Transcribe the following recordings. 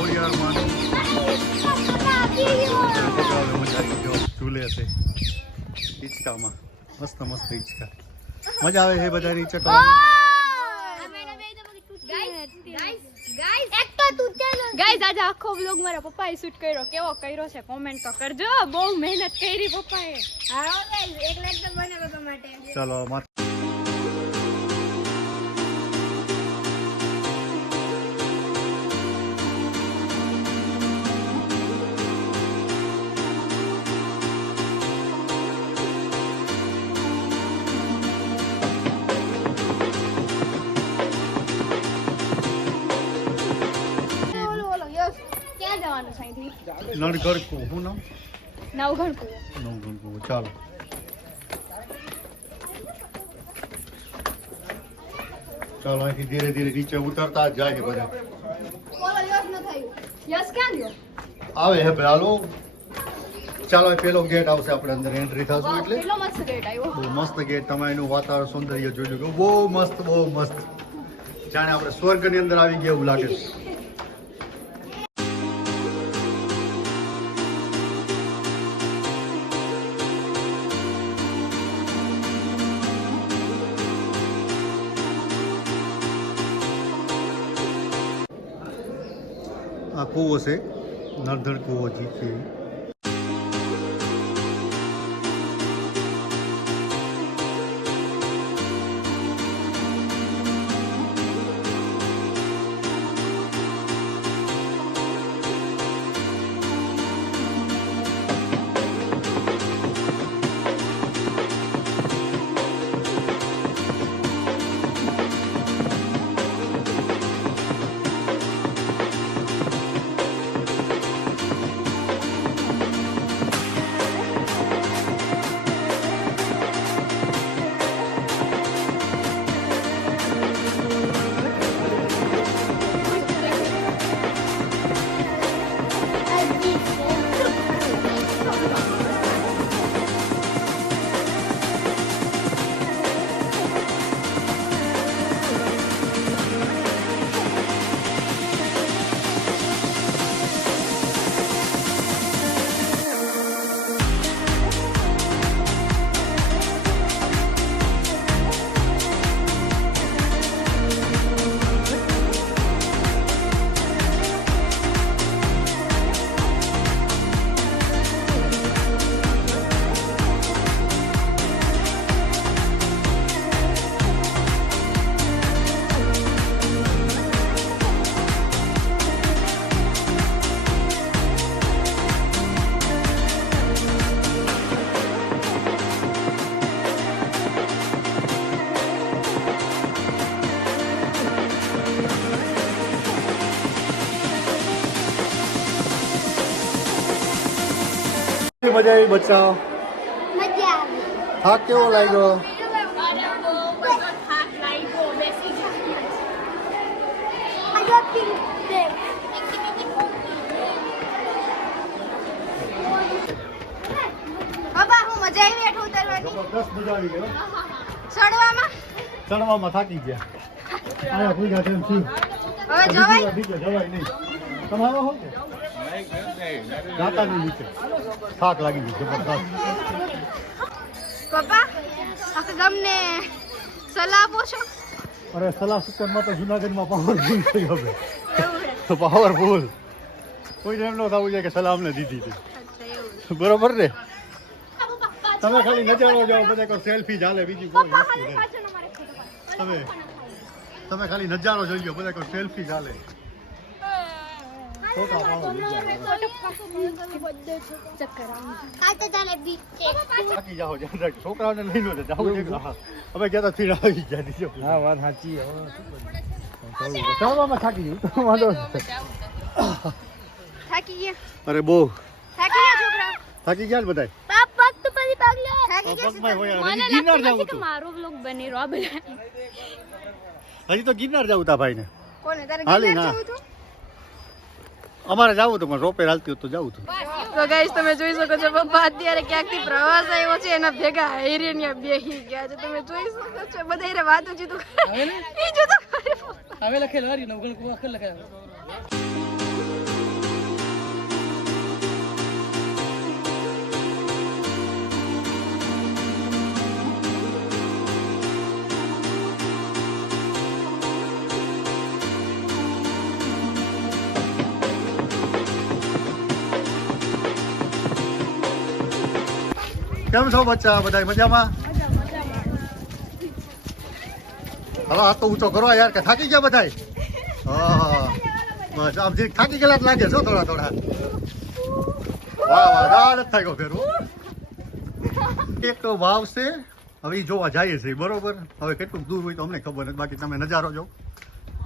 ખોડિયારમાં છોકરાઓને મજા આવી ગયો ઝૂલે છે હિંચકામાં મસ્ત મસ્ત હિંચકા મજા આવે છે બધાની ચકવાની ગાઈસ આજે આખો વ્લોગ મારા પપ્પાએ શૂટ કર્યો કેવો કર્યો છે કોમેન્ટ તો કરજો બહુ મહેનત કરી પપ્પાએ હા ગાઈસ એક લાખ તો બને પપ્પા માટે ચાલો નળગઢ કુવો શું નામ નવઘણ કુવો નવઘણ કુવો ચાલો ચાલો અહીંથી ધીરે ધીરે નીચે ઉતરતા જ જાય છે બધા યસ ક્યાં ગયો આવે હે હાલો ચાલો પેલો ગેટ આવશે આપણે અંદર એન્ટ્રી થશું એટલે કેટલો મસ્ત ગેટ આવ્યો બહુ મસ્ત ગેટ તમે એનું વાતાવરણ સૌંદર્ય જોઈ લો બહુ મસ્ત જાણે આપણે સ્વર્ગની અંદર આવી ગયા એવું લાગે છે આ કૂવો છે નળધડ કૂવો જે છે મજા આવી બચાવ થાક કેવો લાગ્યો ચડવામાં થાકી ગયા આયા પૂજા તેમ થયું હવે જવાય નહીં તમે આવો હો જાતા નહીં નીચે થાક લાગી ગઈ જબરદસ્ત પપ્પા આખા ગામને સલાહ આપો છો અરે સલાહ સૂચનમાં તો જુનાગઢમાં પાવરફુલ થઈ હવે તો પાવરફુલ કોઈને એમ ન થવું જોઈએ કે સલાહ અમને દીધી હતી બરોબર ને તમે ખાલી નજારો જાઓ બધા કોઈ સેલ્ફી ચાલે બીજી કોઈ વસ્તુ નહીં તમે ખાલી નજારો જોઈ લો બધા કોઈ સેલ્ફી ચાલે છોકરાઓને લઈને હવે ક્યાં તો આવી ગયા હા વાત સાચી ચાલવામાં થાકી ગયું વાંધો થાકી ગયા અરે બહુ થાકી ગયા છોકરા થાકી ગયા ને બધા મારો વ્લોગ બની રહ્યો હજી તો ગિરનાર જવું તા ભાઈ ને કોને તારે હાલી ના અમારે જવું હતું પણ રોપે હાલતી હોત તો જવું હતું તો ગાઈસ તમે જોઈ શકો છો પપ્પા અત્યારે ક્યાંકથી પ્રવાસ આવ્યો છે એના ભેગા હેરિયા બેહી ગયા છે તમે જોઈ શકો છો બધા એને વાતો જીતું એ જો તો હવે લખેલ હારી નવગણ કો લખાય કેમ છો બચ્ચા બધા મજામાં? હવે આ તો ઊંચો કરો યાર, કે થાકી ગયા બધા? હા બસ આમ જે થાકી ગયેલા જ લાગે છો થોડા થોડા. વાહ વાહ રાડ થાય ગયો ફેરું. એક તો વાવ છે, હવે ઈ જોવા જઈએ છીએ બરોબર. હવે કેટલું દૂર હોય તો અમને ખબર નથી, બાકી તમે નજારો જો.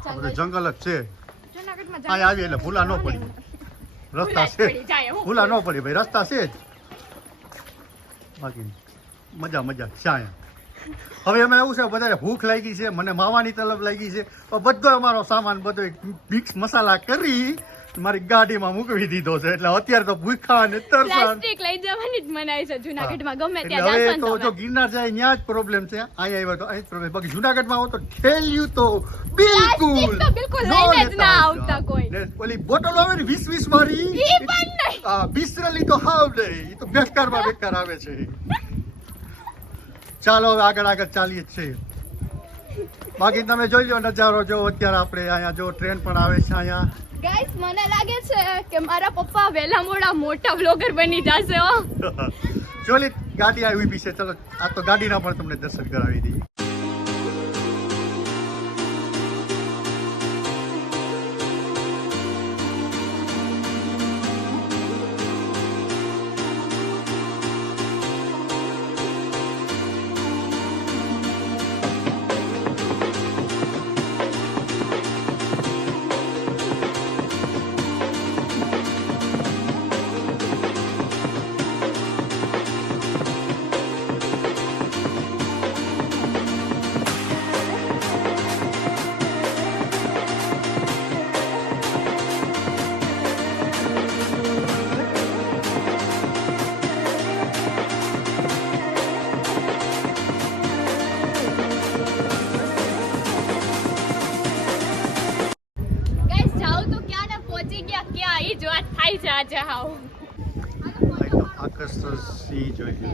આ બધું જંગલ જ છે. અહીંયા આવીએ એટલે ભૂલા ન પડી. રસ્તા છે, ભૂલા ન પડી ભાઈ, રસ્તા છે જ. બાકી મજા મજા છે અહીંયા. હવે એમાં એવું છે, બધાને ભૂખ લાગી છે, મને માવાની તલબ લાગી છે, તો બધો અમારો સામાન બધો મિક્સ મસાલા કરી મારી ગાડીમાં મૂકવી દીધો છે. એટલે અત્યારે તો ભૂખા ને તરસાન. પ્લાસ્ટિક લઈ જવાની જ મનાઈ છે જુનાગઢમાં, ગમે એટલે ત્યાં હવે જાશો તો ને જો તમે. ગિરનાર જાય ત્યાં જ પ્રોબ્લેમ છે, અહીંયા આવ્યા તો અહીં જ પ્રોબ્લેમ. બાકી જુનાગઢમાં આવો તો ઠેલ્યું તો બિલકુલ પ્લાસ્ટિક તો બિલકુલ ન લઈને જ લેતા ના આવતા. આવતા કોઈ. ને ઓલી બોટલ આવે ને 20 વાળી, ઈ પણ નહીં. બિસ્તરેલી તો હાવ નહીં, ઈ તો બેકારમાં બેકાર આવે છે. ચાલો હવે આગળ આગળ ચાલીએ જ છે. બાકી તમે જોઈ લો નજારો, જો અત્યારે આપણે અહીંયા જો ટ્રેન પણ આવે છે અહીંયા. ગાઈસ મને લાગે છે કે મારા પપ્પા વહેલા મોડા મોટા વ્લોગર બની જશે હો. ચોલી ગાડી આવી ઊભી છે, ચલો આ તો ગાડીના પણ તમને દર્શન કરાવી દઈએ. ગાઈસ જાવ તો ક્યાં ને પહોંચી ગયા ક્યાં, ઈ જ વાત થાય છે આજે હાવ. આકર્ષક સિંહ જોઈ લો,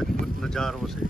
અદ્ભુત નજારો છે.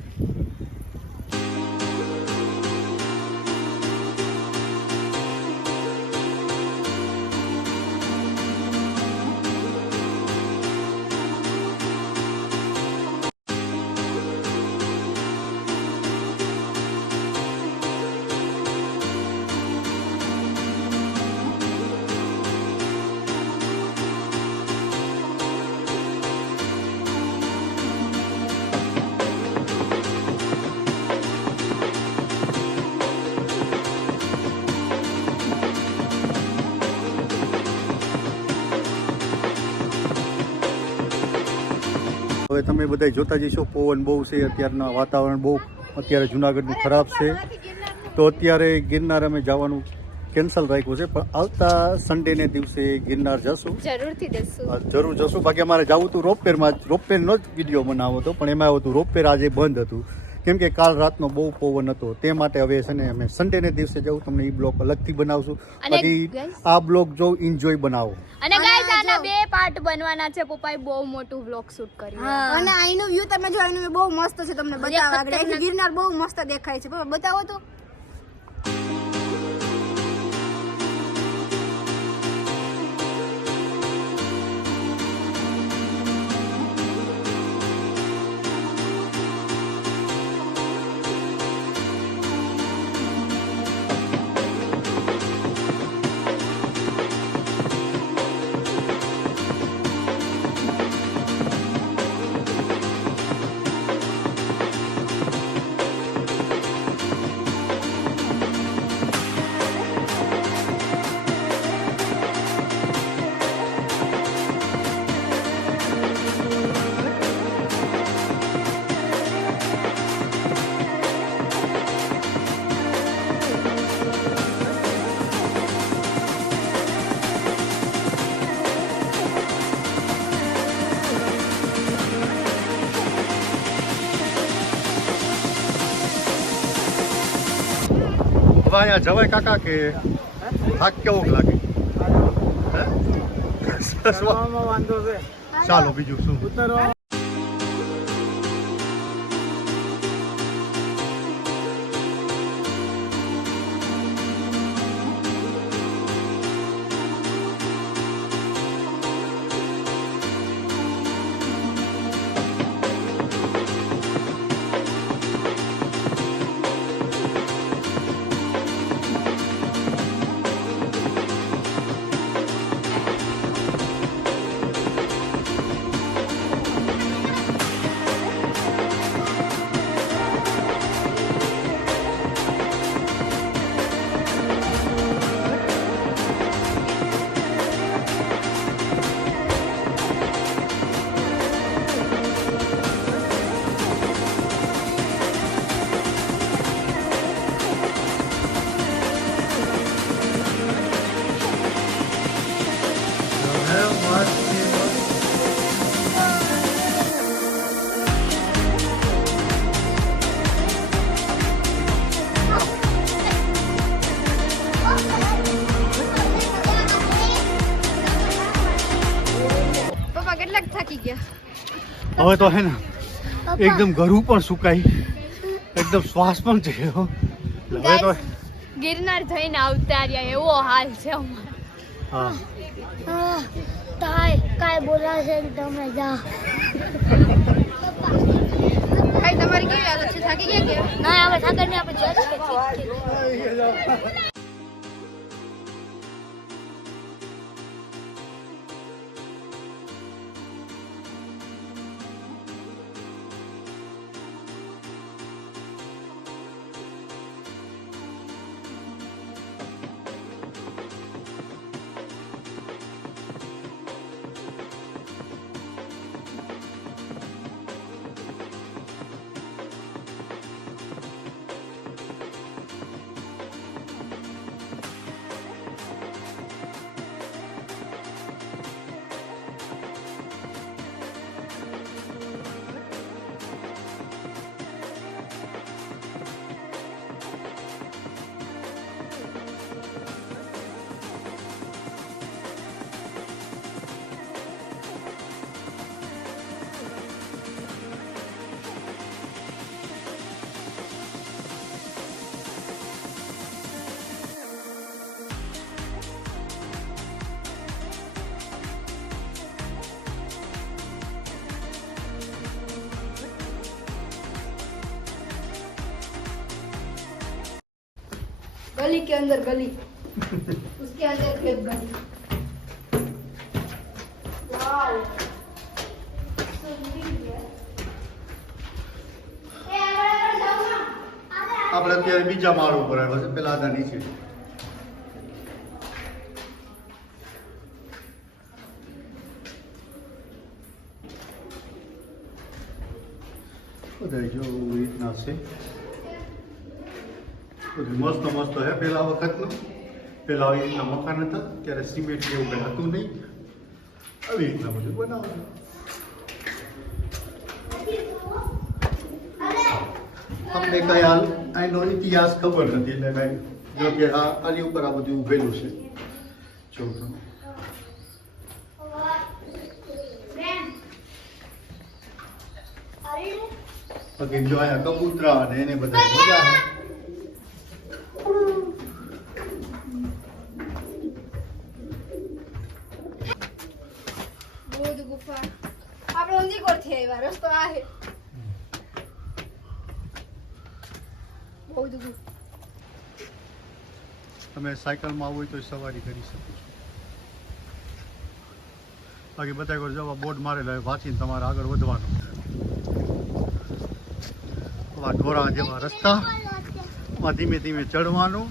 હવે તમે બધા જોતા જશો, પવન બહુ છે અત્યારના, વાતાવરણ બહુ અત્યારે જુનાગઢનું ખરાબ છે. તો અત્યારે ગિરનાર અમે જવાનું કેન્સલ રાખ્યું છે, પણ આવતા સન્ડેને દિવસે ગિરનાર જશું, જરૂરથી દેશું. જરૂર જશું. બાકી અમારે જવું હતું રોપવેરમાં, રોપવેનો જ વિડીયો બનાવો હતો, પણ એમાં એવું હતું રોપવે આજે બંધ હતું, કેમ કે કાલ રાતનો બહુ પવન હતો. તે માટે હવે છે ને અમે સન્ડેને દિવસે જવું, તમને એ બ્લોગ અલગથી બનાવશું. અને બાકી આ બ્લોગ જો એન્જોય બનાવો. અને ગાઈસ આના 2 પાર્ટ બનવાના છે. પપ્પાએ બહુ મોટું વ્લોગ શૂટ કર્યું. અને અહીંનો વ્યૂ તમે જો, અહીંનો બહુ મસ્ત છે, તમને બતાવવા આગળ અહીંથી ગિરનાર બહુ મસ્ત દેખાય છે. પપ્પા બતાવો તો. અહીંયા જવાય કાકા કે થાક કેવો લાગે? વાંધો છે. ચાલો બીજું શું. ઉતરવા એટલે જ થાકી ગયા. હવે તો હે ને એકદમ ગળું પણ સુકાય, એકદમ શ્વાસ પણ ચડ્યો. હવે તો ગિરનાર જઈને આવતા રહ્યા એવો હાલ છે અમારો. હા કાય બોલાશે તમે જા. ભાઈ તમારી કેવી હાલત છે? થાકી ગયા કે? ના અમે થાકર ને આપણે જજ કે गली के अंदर गली उसके अंदर फिर गली. वाव આપણે અત્યારે બીજા માળ ઉપર આવ્યો છે, પેલા આધા નીચે. બધા જો રીતના છે, બધું મસ્ત મસ્ત હે. પેલા વખતનું, પેલા આવી રીતના મકાન હતા ત્યારે સિમેન્ટ જેવું કંઈ હતું નહીં, આવી રીતના બધું બનાવ્યું. અમને કઈ હાલ આનો ઇતિહાસ ખબર નથી, એટલે કઈ જો કે આની ઉપર આ બધું ઉભેલું છે. જો તમે બાકી જો અહીંયા કબૂતરા અને એને બધા મજા છે. બૌદ્ધ ગુફા આપણે ઊંધી કોરથી આવ્યા, રસ્તો આ છે. બૌદ્ધ ગુફા તમે સાયકલમાં આવું હોય તો સવારી કરી શકો છો. બાકી બધા કોઈ જવા બોર્ડ મારેલા હોય, વાંચીને તમારે આગળ વધવાનું. આવા ઢોરા જેવા રસ્તા, આમાં ધીમે ધીમે ચડવાનું.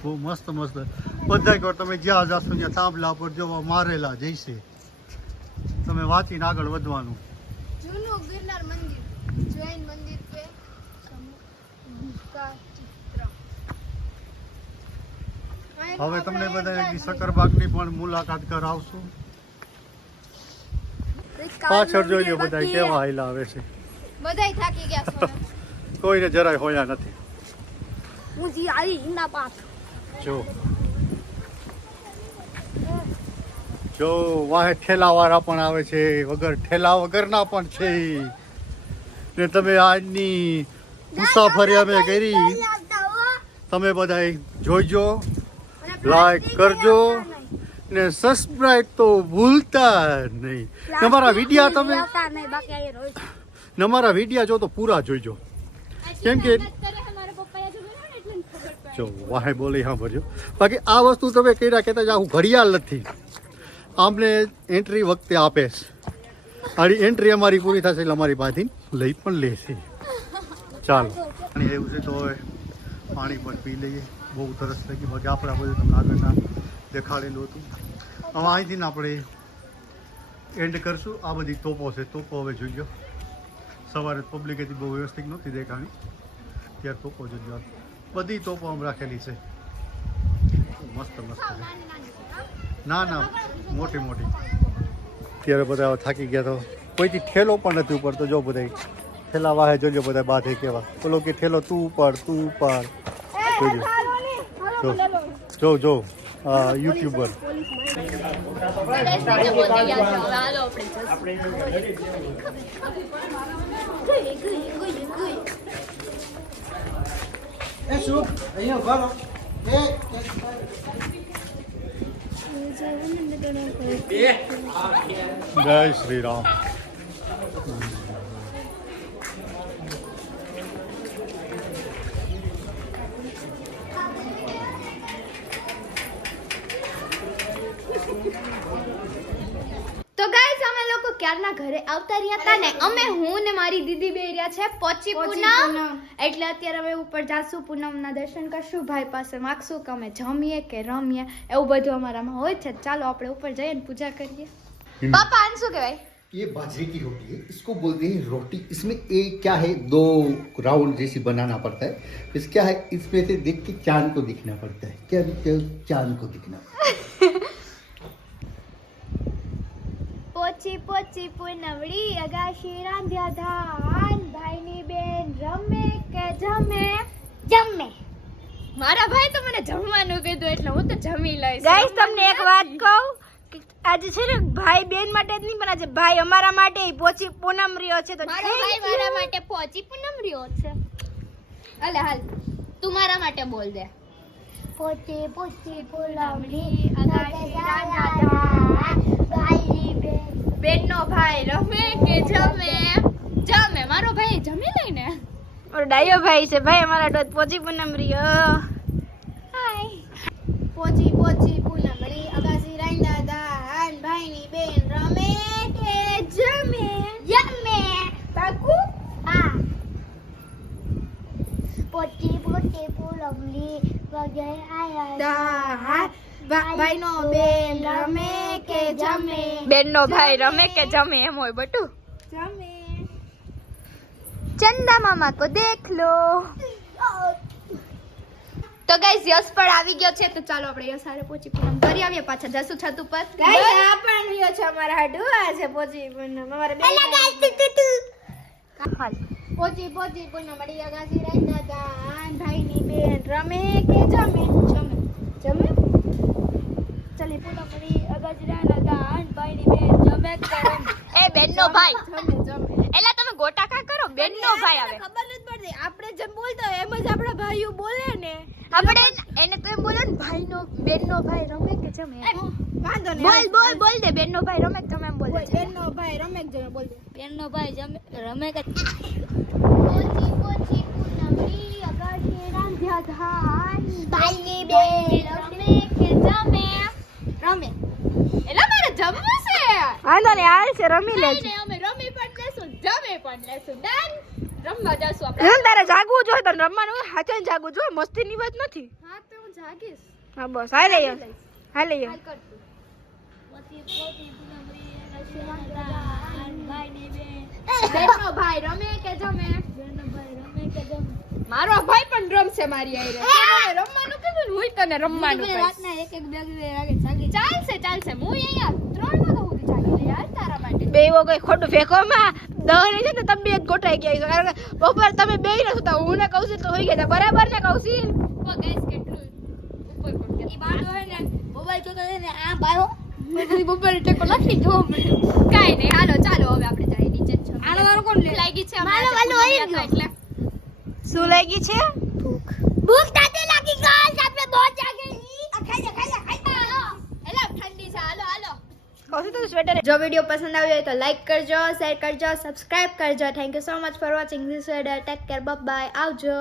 બહુ મસ્ત મસ્ત બધા કહો તમે જ્યાં જાશો ત્યાં થાંભલા પર જોવા મારેલા જઈશે, તમે વાંચીને આગળ વધવાનું. જૂનું ગિરનાર મંદિર, જૈન મંદિર કે का चित्र. હવે તમને બધા શકરબાગની પણ મુલાકાત કરાવશું. પાછળ જોઈ લો બધા કેવા હાઈલા આવે છે, બધાય થાકી ગયા છો. કોઈને જરાય હોયા નથી. હું જી આવી ઇના પાસ જો વાહે ઠેલા વાળા પણ આવે છે, વગર ઠેલા વગરના પણ છે. ને તમે આજની મુસાફરી અમે કરી, તમે બધા જોઈજો, લાઈક કરજો ને સબસ્ક્રાઇબ તો ભૂલતા નહીં. તમારા વિડિયા જો તો પૂરા જોઈજો, કેમ કે જો વાહે બોલી સાંભળજો. બાકી આ વસ્તુ તમે કર્યા કહેતા જ આવું ઘડિયાળ નથી, આમને એન્ટ્રી વખતે આપે છે. આની એન્ટ્રી અમારી પૂરી થશે એટલે અમારી પાસેથી લઈ પણ લેશે. ચાલો પાણી એવું છે તો હવે પાણી પણ પી લઈએ. બહુ તરસ લાગી, બાકી આપણે આ બધું તમને આગળના દેખાડેલું હતું. હવે અહીંથી આપણે એન્ડ કરશું. આ બધી તોપો છે, તોપો હવે જોઈજો. સવારે પબ્લિકેથી બહુ વ્યવસ્થિત નહોતી દેખાણી, ત્યારે તોપો જોઈજો. બધી તોપો આમ રાખેલી છે, મસ્ત મસ્ત છે. ના ના મોટી મોટી. ત્યારે બધા થાકી ગયા તો કોઈથી ઠેલો પણ નથી ઉપર, તો જો બધા ઠેલા વાહે જોજો બધા બાથે કેવા ઓલો કે ઠેલો તું ઉપર જોજો જો જો યુટ્યુબર જય શ્રી રામ. તો ગાઈસ અમે લોકો ક્યારના ઘરે આવતા રહ્યા હતા ને હું ને મારી દીદી બે રહ્યા છે પોચી પૂનમ એટલે અત્યારે અમે ઉપર જાશું પૂનમના દર્શન કરશું ભાઈ પાસે માગશું કે અમે જમીએ કે રમીએ એવું બધું અમારામાં હોય છે ચાલો આપણે ઉપર જઈએ ને પૂજા કરીએ પાપા આને શું કહેવાય ये बाजरे की रोटी है इसको बोलते हैं रोटी इसमें एक क्या है दो राउंड जैसी बनाना पड़ता है इस क्या है इसमें से देख के चांद को दिखना पड़ता है क्या चांद को दिखना પોચી પોચી પૂનમડી અગાશી રાંધ્યા ધાન ભાઈની બેન રમે કે જમે મારા ભાઈ તો મને જમવાનું કીધું એટલે હું તો જમી લઈશ ગાઈસ તમને એક વાત કહું કે આજે છે ને ભાઈ બેન માટે જ નહીં પણ આજે ભાઈ અમારા માટે પોચી પૂનમ રહ્યો છે તો મારો ભાઈ મારા માટે પોચી પૂનમ રહ્યો છે અલે હાલ તું મારા માટે બોલ દે પોચી પોચી પૂનમડી અગાશી રાંધ્યા ધાન ભાઈની બેન બેનનો ભાઈ રમે કે જમે મારો ભાઈ જમી લઈને ઓર ડાયો ભાઈ છે ભાઈ અમારા તો પોચી પૂનમ રહ્યો હાય પોચી પોચી પૂનમડી અગાસી રાંધ્યા ધાન ભાઈની બેન રમે કે જમે બાકુ હા પોચી પોચી પૂનમડી વગે આયા ધાન ભાઈનો બેન રમે કે જમે બેનનો ભાઈ રમે કે જમે એમ હોય બટુ જમે ચંદા મામા કો દેખ લો તો ગાઈસ યશ પણ આવી ગયો છે તો ચાલો આપણે યશ હારે પોચી પૂનમ કરી આવીએ પાછા જસુ છત ઉપર ગાઈસ આ પણ રહ્યો છે અમારા હાડુ આ છે પોચી પૂનમ અમારા બેન હાલ પોચી પોચી પૂનમડી અગાસી રાંધ્યા ધાન ભાઈની બેન રમે કે જમે ચલી પૂનમડી અગાસી રાંધ્યા ધાન ભાઈની બેન જમે કરમ એ બેનનો ભાઈ જમે એલા તમે ગોટા કા કરો બેનનો ભાઈ આવે ખબર નથી પડતી આપણે જેમ બોલતા હોય એમ જ આપણા ભાઈઓ બોલે ને આપણે એને તો એમ બોલો ને ભાઈનો બેનનો ભાઈ રમે કે જમે વાંધો નહીં બોલ દે બેનનો ભાઈ રમે કે જમે એમ બોલે છે બેનનો ભાઈ રમે કે જમે બોલ દે બેનનો ભાઈ રમે કે પોચી પોચી પૂનમડી અગાસી રાંધ્યા ધાન ભાઈની બેન રમે કે જમે એલા મારે જમવું છે વાંધો નહીં હાલ છે રમી લેજો નહીં, અમે રમી પણ લેશું જમે પણ લેશું ડન રમવા જશું આપણે હું તારે જાગવું જોઈએ તને રમવાનું હોય હાચે જાગવું જોઈએ મસ્તી ની વાત નથી હા તો હું જાગીશ હા બસ હાલ લઈએ હાલ કર તું પોચી પોચી પૂનમડી અગાસી રાંધ્યા ધાન ભાઈની બેન બેનનો ભાઈ રમે કે જમે બેનનો ભાઈ રમે કે જમે મારો ભાઈ પણ રમશે મારી આઈ રમવાનું કીધું ને હું તને રમવાનું કહીશ. રાતના 1-1 2 વાગે જાગી ચાલશે હું અહીંયા 3 વાગ્યા સુધી જાગી લઈ યાર તારા માટે બે એવો કઈ ખોટું ફેંકો માં દહરી છે ને તબિયત ગોઠાઈ ગઈ છે કારણ કે બપોર તમે બે ન સુતા હું ને કૌશિક તો હોઈ ગયા હતા બરાબર ને કૌશિક ગાઈસ કેટલું ઉપર પણ ઈ બાળો હે ને મોબાઈલ જોતો છે ને આ બાયો બપોર ટેકો નથી જો કાઈ નહીં હાલો ચાલો હવે આપણે જાય નીચે જ છો આનો વાળો કોણ લે લાગી છે મારો વાળો આવી ગયો. એટલે શું લાગી છે ભૂખ તાતે લાગી ગઈ આપણે બહુ જાગે ખાઈ જા એલા ઠંડી છે હાલો કૌશિક તો સ્વેટર જો વિડિયો પસંદ આવ્યો હોય તો લાઈક કરજો શેર કરજો સબસ્ક્રાઇબ કરજો thank you so much for watching this video take care bye આવજો